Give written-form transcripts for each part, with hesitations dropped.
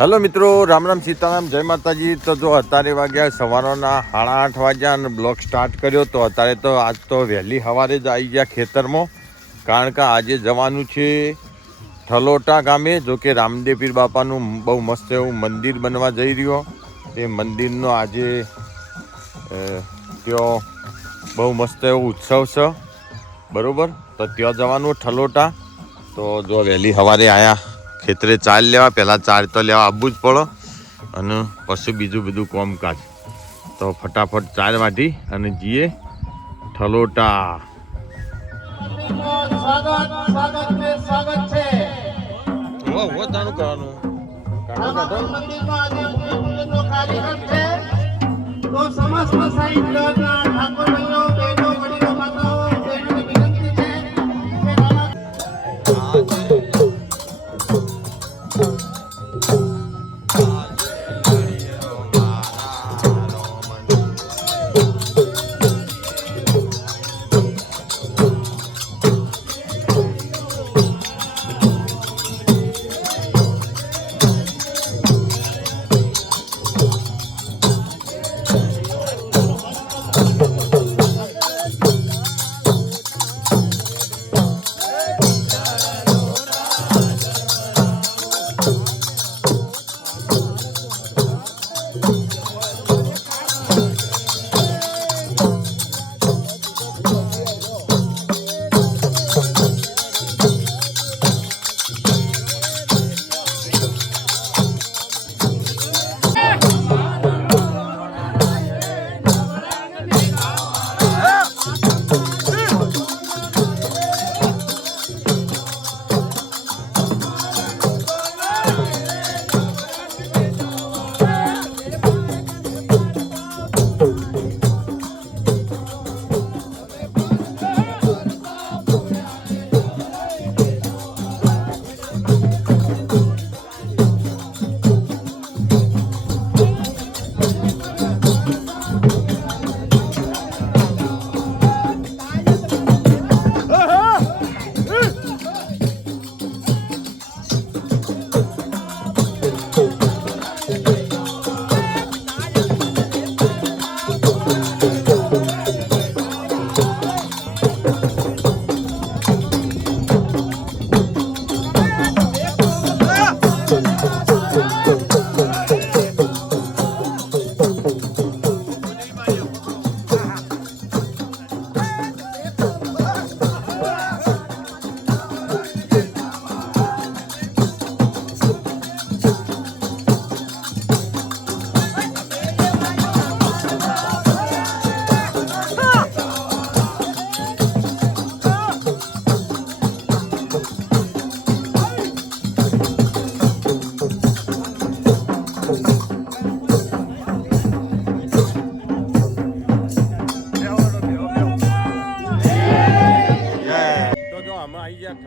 Hello મિત્રો, રામ રામ સીતારામ, જય માતાજી। તો જો અત્યારે વાગ્યા સવારના 8:30 વાગ્યા અને બ્લોગ સ્ટાર્ટ કર્યો। તો અત્યારે તો આજ તો વહેલી સવારે જ આવી ગયા ખેતરમાં, કારણ કે આજે જવાનું છે થલોટા ગામે। જો કે રામદેવ પીર બાપાનું બહુ મસ્ત એવું મંદિર બનવા જઈ રહ્યો। એ મંદિરનો આજે ત્યાં બહુ મસ્ત એવો ઉત્સવ છે, બરાબર। તો ત્યાં જવાનું થલોટા। તો જો વહેલી સવારે આવ્યા ખેતરે ચાર લેવા, પહેલાં ચાર તો લેવા આવવું જ પડે અને પછી બીજું બધું કામકાજ। તો ફટાફટ ચાર વાટી અને જઈએ થલોટા।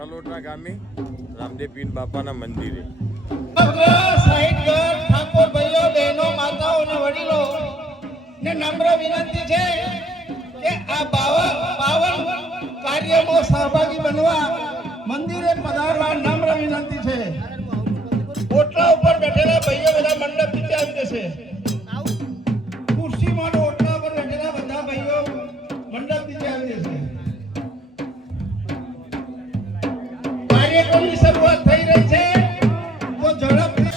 થલોટા ગામે રામદેવ પીર બાપાના મંદિરે ઠાકોર ભાઈઓ, બહેનો, માતાઓ અને વડીલો ને નમ્ર વિનંતી છે કે આ પાવન કાર્યમાં સહભાગી બનવા મંદિરે પધારવા નમ્ર વિનંતી છે। ઓટલા ઉપર બેઠેલા ભાઈઓ બધા મંડપ નીચે આવી જશે। ખુરશીમાં ઓટલા ઉપર બેઠેલા બધા ભાઈઓ મંડપ નીચે આવી જશે। કાર્યક્રમની શરૂઆત થઈ રહી છે, તો ઝડપથી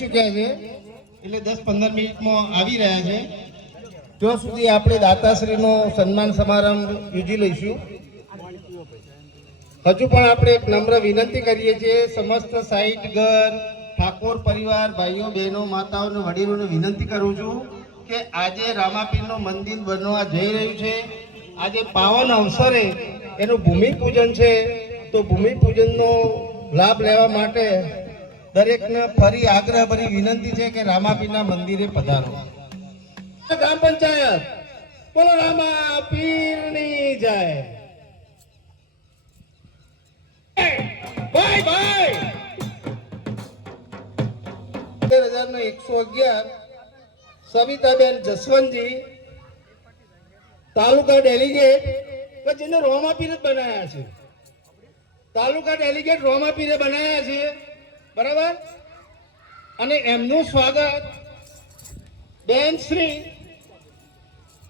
ચૂક્યા છે એટલે 10-15 મિનિટમાં આવી રહ્યા છે. ત્યાં સુધી આપણે દાતાશ્રીનો સન્માન સમારંભ યોજી લઈશું. હજુ પણ આપણે એક નમ્ર વિનંતી કરીએ છીએ સમસ્ત સાઈટ ઘર ઠાકોર પરિવાર ભાઈઓ બહેનો માતાઓ અને વડીલોને વિનંતી કરું છું કે આજે રામાપીરનું મંદિર બનવા જઈ રહ્યું છે. આજે પાવન અવસરે એનું ભૂમિપૂજન છે, તો ભૂમિપૂજનનો લાભ લેવા માટે દરેકને ફરી આગ્રહભરી વિનંતી છે કે રામાપીરના મંદિરે પધારો. ગ્રામ પંચાયત બોલો રામાપીરની જય. ભાઈ ભાઈ 111 સવિતાબેન જસવંતજી તાલુકા ડેલિગેટ કે જેને રોમાપીર જ બનાયા છે. તાલુકા ડેલિગેટ રોમાપીરે બનાયા છે, બરાબર. અને એમનું સ્વાગત બેન શ્રી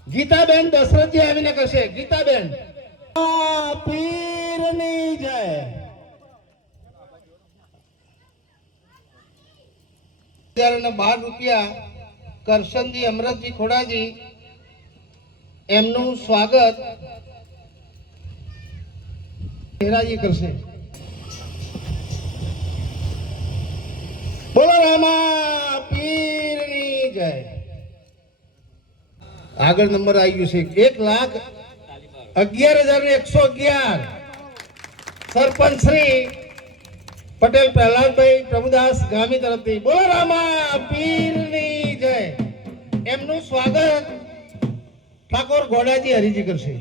ગીતાબેન દશરથજી આવીને કરશે. ગીતાબેન પીરની જય. ₹12 કરશનજી અમરતજી ખોડાજી એમનું સ્વાગત હેરાજી કરશે. બોલો રામાપીરની જય. આગળ નંબર આવી ગયું છે 1,11,111 સરપંચ શ્રી પટેલ પ્રહલાદભાઈ પ્રભુદાસ ગામી તરફથી. બોલો રામાપીરની જય. એમનું સ્વાગત ઠાકોર ઘોડાજી હરિજી કરશે.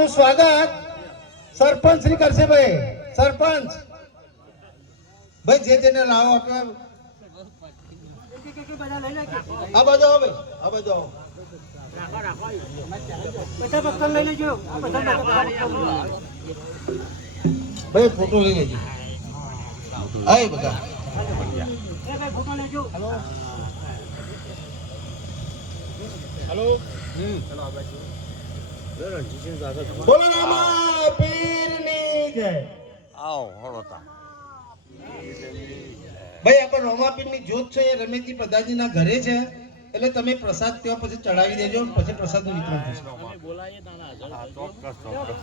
નું સ્વાગત સરપંચ શ્રી કરશે. ભાઈ સરપંચ ભાઈ જે જેને લાવો આપણે આ બાજુ આવો ભાઈ, આ બાજુ આવો. ભાઈ ફોટો લઈ લેજો. આય બધા હેલો. બોલો રામા પીરની જય. આવો હળોતા ભાઈ આપણે રોમાપીરની જ્યોત છે એ રમેશજી પ્રધાનજીના ઘરે છે, એટલે તમે પ્રસાદ ત્યાં પછી ચડાવી દેજો, પછી પ્રસાદનું વિતરણ થશે. ચોક્કસ ચોક્કસ.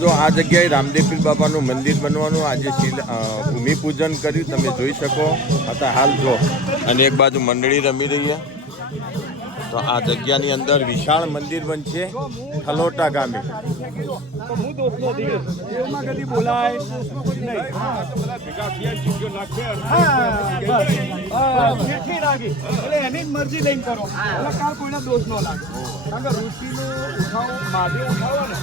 જો આ જગ્યાએ રામદેવપીર બાબાનું મંદિર બનવાનું આજે ભૂમિપૂજન કર્યું તમે જોઈ શકો. અત્યારે હાલ જો અને એક બાજુ મંડળી રમી રહી છે. તો આ જગ્યાની અંદર વિશાળ મંદિર બનશે થલોટા ગામે. એની મરજી લઈને કરો, કોઈના દોષ ન લાગે. કારણ કે ઋષિનો ઉઠાવ મહાદેવ ઉઠાવો ને